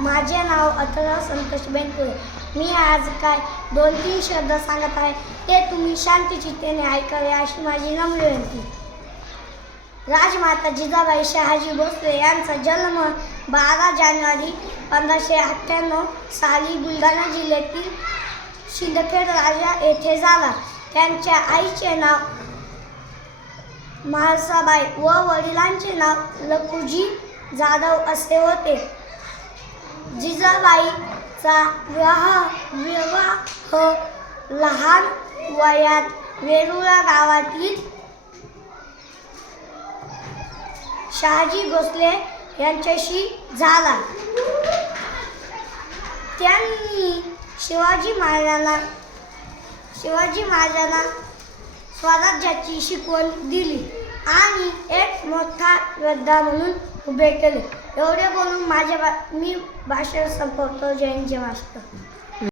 माझे नाव अथर्व संतोष बेनपुरे. मी आज काय 2-3 शब्द सांगत आहे ते तुम्ही शांतचित्तेने ऐकावे अशी माझी नम्र विनंती. राजमाता जिजाबाई शहाजी भोसले यांचा जन्म 12 जानेवारी 1598 साली बुलढाणा जिल्ह्यातील शिंदखेड राजा येथे झाला. त्यांच्या आईचे नाव म्हाळसाबाई व वडिलांचे नाव लखुजी जाधव असे होते. जिजाबाईचा विवाह लहान वयात वेरूळा गावातील शहाजी भोसले यांच्याशी झाला. त्यांनी शिवाजी महाराजांना स्वराज्याची शिकवण दिली आणि एक मोठा योद्धा म्हणून उभे केले. एवढे बोलून मी भाषण संपवतो. जय हिंद, जय महाराष्ट्र.